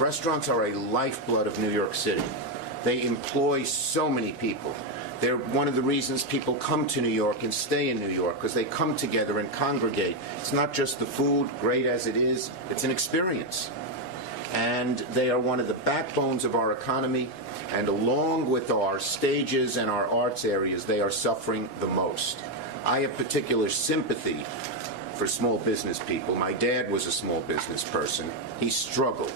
Restaurants are a lifeblood of New York City. They employ so many people. They're one of the reasons people come to New York and stay in New York, because they come together and congregate. It's not just the food, great as it is, it's an experience. And they are one of the backbones of our economy, and along with our stages and our arts areas, they are suffering the most. I have particular sympathy for small business people. My dad was a small business person. He struggled.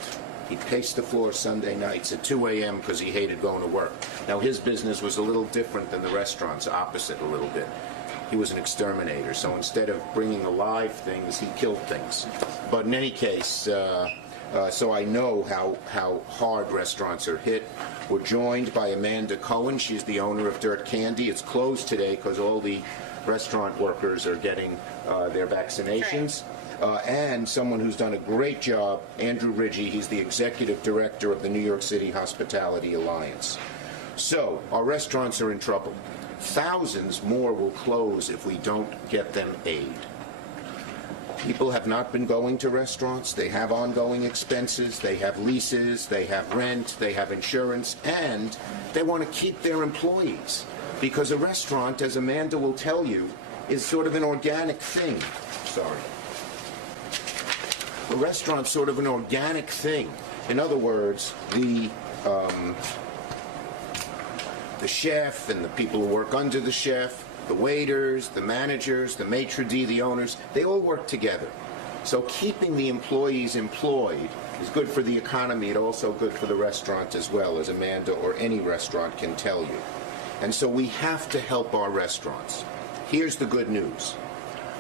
He paced the floor Sunday nights at 2 a.m. because he hated going to work. Now, his business was a little different than the restaurants, opposite a little bit. He was an exterminator, so instead of bringing alive things, he killed things. But in any case, so I know how hard restaurants are hit. We're joined by Amanda Cohen. She's the owner of Dirt Candy. It's closed today because all the restaurant workers are getting their vaccinations. And someone who's done a great job, Andrew Ridgie. He's the executive director of the New York City Hospitality Alliance. So our restaurants are in trouble. Thousands more will close if we don't get them aid. People have not been going to restaurants. They have ongoing expenses. They have leases. They have rent. They have insurance. And they want to keep their employees. Because a restaurant, as Amanda will tell you, is sort of an organic thing. Sorry. A restaurant's sort of an organic thing. In other words, the chef and the people who work under the chef, the waiters, the managers, the maitre d', the owners, they all work together. So keeping the employees employed is good for the economy. It's also good for the restaurant as well, as Amanda or any restaurant can tell you. And so we have to help our restaurants. Here's the good news.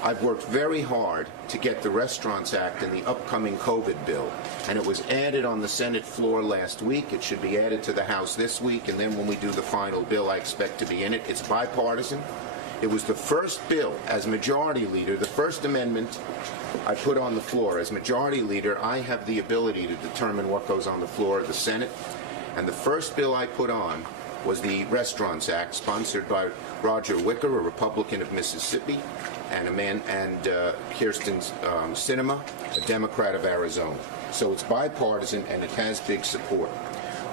I've worked very hard to get the Restaurants Act and the upcoming COVID bill, and it was added on the Senate floor last week. It should be added to the House this week, and then when we do the final bill, I expect to be in it. It's bipartisan. It was the first bill as Majority Leader, the first amendment I put on the floor. As Majority Leader, I have the ability to determine what goes on the floor of the Senate, and the first bill I put on was the Restaurants Act, sponsored by Roger Wicker, a Republican of Mississippi, and Kirsten Sinema, a Democrat of Arizona. So it's bipartisan, and it has big support.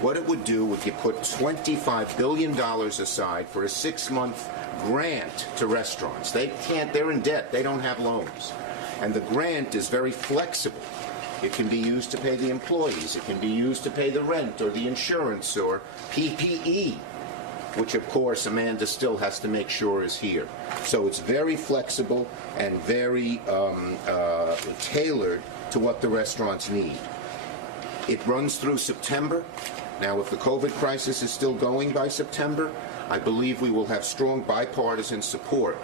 What it would do if you put $25 billion aside for a 6-month grant to restaurants. They're in debt. They don't have loans. And the grant is very flexible. It can be used to pay the employees. It can be used to pay the rent or the insurance or PPE, which, of course, Amanda still has to make sure is here. So it's very flexible and very tailored to what the restaurants need. It runs through September. Now, if the COVID crisis is still going by September, I believe we will have strong bipartisan support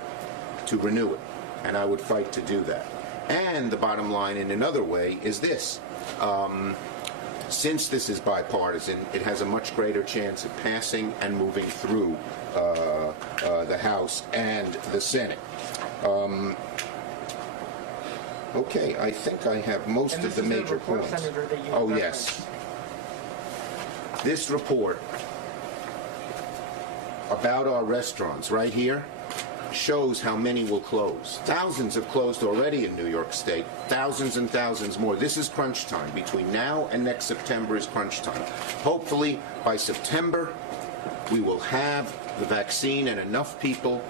to renew it, and I would fight to do that. And the bottom line, in another way, is this. Since this is bipartisan, it has a much greater chance of passing and moving through the House and the Senate. Okay, I think I have most of the major points. Oh, yes. This report about our restaurants right here shows how many will close. Thousands have closed already in New York State. Thousands and thousands more. This is crunch time. Between now and next September is crunch time. Hopefully, by September, we will have the vaccine and enough people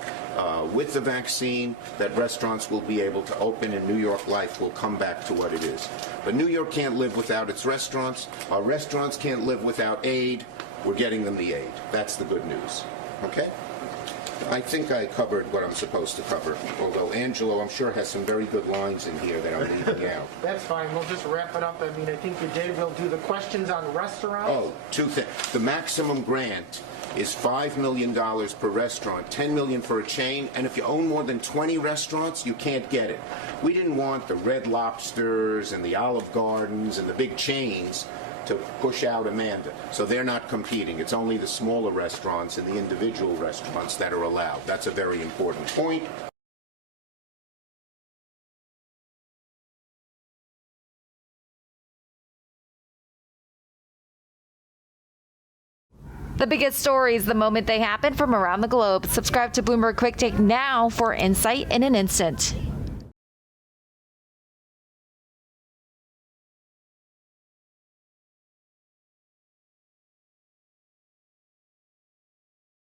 with the vaccine that restaurants will be able to open and New York life will come back to what it is. But New York can't live without its restaurants. Our restaurants can't live without aid. We're getting them the aid. That's the good news. Okay? I think I covered what I'm supposed to cover, although Angelo, I'm sure, has some very good lines in here that I'm leaving out. That's fine. We'll just wrap it up. I mean, I think you did. We'll do the questions on restaurants. Oh, two things. The maximum grant is $5 million per restaurant, $10 million for a chain, and if you own more than 20 restaurants, you can't get it. We didn't want the Red Lobsters and the Olive Gardens and the big chains to push out Amanda. So they're not competing. It's only the smaller restaurants and the individual restaurants that are allowed. That's a very important point. The biggest stories the moment they happen from around the globe. Subscribe to Bloomberg Quicktake now for insight in an instant.